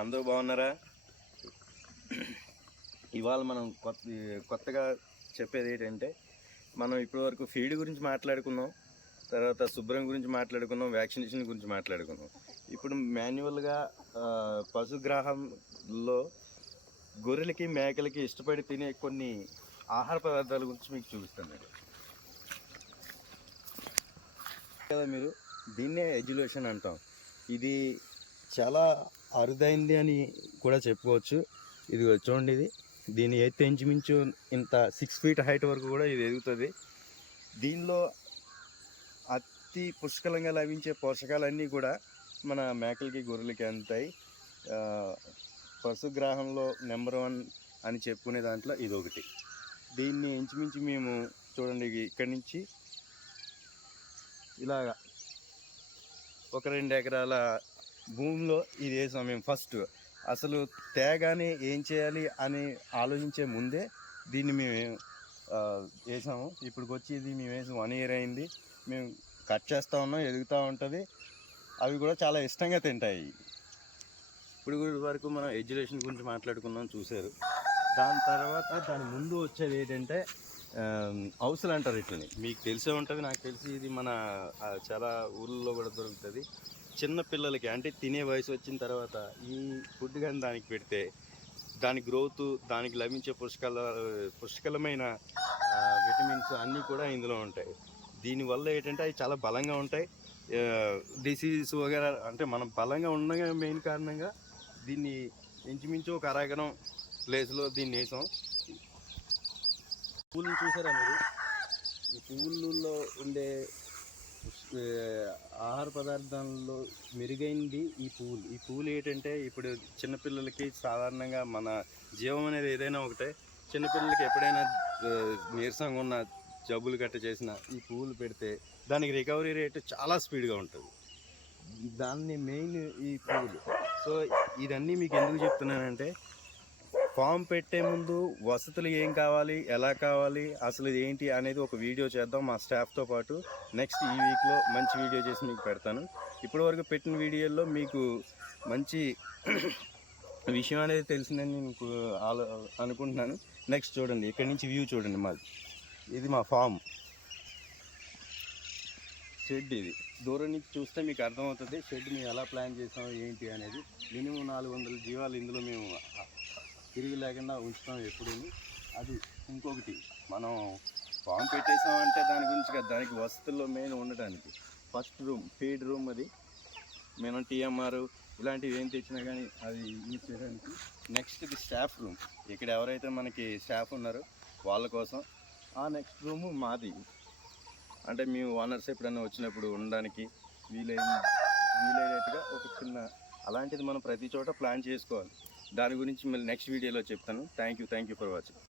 అందరూ బాగున్నారా? ఇవాళ మనం కొత్తగా చెప్పేది ఏంటంటే, మనం ఇప్పటివరకు ఫీడ్ గురించి మాట్లాడుకున్నాం, తర్వాత శుభ్రం గురించి మాట్లాడుకున్నాం, వ్యాక్సినేషన్ గురించి మాట్లాడుకున్నాం. ఇప్పుడు మాన్యువల్గా పశుగ్రాహంలో గొర్రెలకి మేకలకి ఇష్టపడి తినే కొన్ని ఆహార పదార్థాల గురించి మీకు చూపిస్తాను. కదా మీరు దీన్నే ఎడ్యులేషన్ అంటాం. ఇది చాలా అరుదైంది అని కూడా చెప్పుకోవచ్చు. ఇది చూడండి, దీని ఎత్తు ఇంచుమించు ఇంత 6 ఫీట్ హైట్ వరకు కూడా ఇది ఎదుగుతుంది. దీనిలో అతి పుష్కలంగా లభించే పోషకాలన్నీ కూడా మన మేకలకి గొర్రెలకి అందుతాయి. పశుగ్రాహంలో నెంబర్ 1 అని చెప్పుకునే దాంట్లో ఇది ఒకటి. దీన్ని ఇంచుమించు మేము చూడండి, ఇక్కడి నుంచి ఇలాగా ఒక 2 ఎకరాల భూమిలో ఇది వేసాం మేము. ఫస్ట్ అసలు తేగానే ఏం చేయాలి అని ఆలోచించే ముందే దీన్ని మేము వేసాము. ఇప్పటికొచ్చి ఇది మేము వేసి 1 ఇయర్ అయింది. మేము కట్ చేస్తూ ఉన్నాం, ఎదుగుతూ ఉంటుంది. అవి కూడా చాలా ఇష్టంగా తింటాయి. ఇప్పుడు వరకు మనం ఎడ్యుకేషన్ గురించి మాట్లాడుకున్నాం, చూశారు. దాని తర్వాత దాని ముందు వచ్చేది ఏంటంటే హౌస్లు అంటారు. ఇట్లని మీకు తెలిసే ఉంటుంది, నాకు తెలిసి ఇది మన చాలా ఊళ్ళలో కూడా దొరుకుతుంది. చిన్న పిల్లలకి అంటే తినే వయసు వచ్చిన తర్వాత ఈ ఫుడ్ కానీ దానికి పెడితే దాని గ్రోత్, దానికి లభించే పుష్కలమైన విటమిన్స్ అన్నీ కూడా ఇందులో ఉంటాయి. దీనివల్ల ఏంటంటే అవి చాలా బలంగా ఉంటాయి. డిసీజెస్ వగేరా అంటే మనం బలంగా ఉండగా మెయిన్ కారణంగా దీన్ని ఇంచుమించు ఒక అరగనం ప్లేస్లో దీన్ని వేసాం. పువ్వులను చూసారా మీరు? ఈ పువ్వుల్లో ఉండే ఆహార పదార్థాలలో మెరుగైనది ఈ పువ్వులు. ఈ పువ్వులు ఏంటంటే ఇప్పుడు చిన్నపిల్లలకి సాధారణంగా మన జీవం అనేది ఏదైనా ఒకటే. చిన్నపిల్లలకి ఎప్పుడైనా నీరసంగా ఉన్న జబ్బులు గట్ట చేసిన ఈ పువ్వులు పెడితే దానికి రికవరీ రేటు చాలా స్పీడ్గా ఉంటుంది. దాన్ని మెయిన్ ఈ పువ్వులు. సో ఇదన్నీ మీకు ఎందుకు చెప్తున్నానంటే, ఫామ్ పెట్టే ముందు వసతులు ఏం కావాలి, ఎలా కావాలి, అసలు ఏంటి అనేది ఒక వీడియో చేద్దాం మా స్టాఫ్తో పాటు. నెక్స్ట్ ఈ వీక్లో మంచి వీడియో చేసి మీకు పెడతాను. ఇప్పటివరకు పెట్టిన వీడియోల్లో మీకు మంచి విషయం అనేది తెలిసిందని నేను అనుకుంటున్నాను. నెక్స్ట్ చూడండి, ఇక్కడి నుంచి వ్యూ చూడండి. మాది ఇది మా ఫామ్ షెడ్. ఇది దూరం నుంచి చూస్తే మీకు అర్థమవుతుంది షెడ్ మేము ఎలా ప్లాన్ చేసాం ఏంటి అనేది. మినిమం 400 జీవాలు ఇందులో మేము తిరిగి లేకుండా ఉంచుతాం ఎప్పుడు. అది ఇంకొకటి, మనం ఫామ్ పెట్టేసామంటే దాని గురించి కదా, దానికి వసతుల్లో మెయిన్ ఉండడానికి ఫస్ట్ రూమ్, ఫీడ్ రూమ్. అది మనం టీఎంఆర్ ఇలాంటివి ఏం తెచ్చినా కానీ అది యూజ్ చేయడానికి. నెక్స్ట్ ఇది స్టాఫ్ రూమ్. ఇక్కడ ఎవరైతే మనకి స్టాఫ్ ఉన్నారో వాళ్ళ కోసం. ఆ నెక్స్ట్ రూము మాది, అంటే మేము ఓనర్స్ ఎప్పుడైనా వచ్చినప్పుడు ఉండడానికి వీలయ్యేట్టుగా ఒక చిన్న అలాంటిది మనం ప్రతి చోట ప్లాన్ చేసుకోవాలి. దాని గురించి మళ్ళీ నెక్స్ట్ వీడియోలో చెప్తాను. Thank you for watching.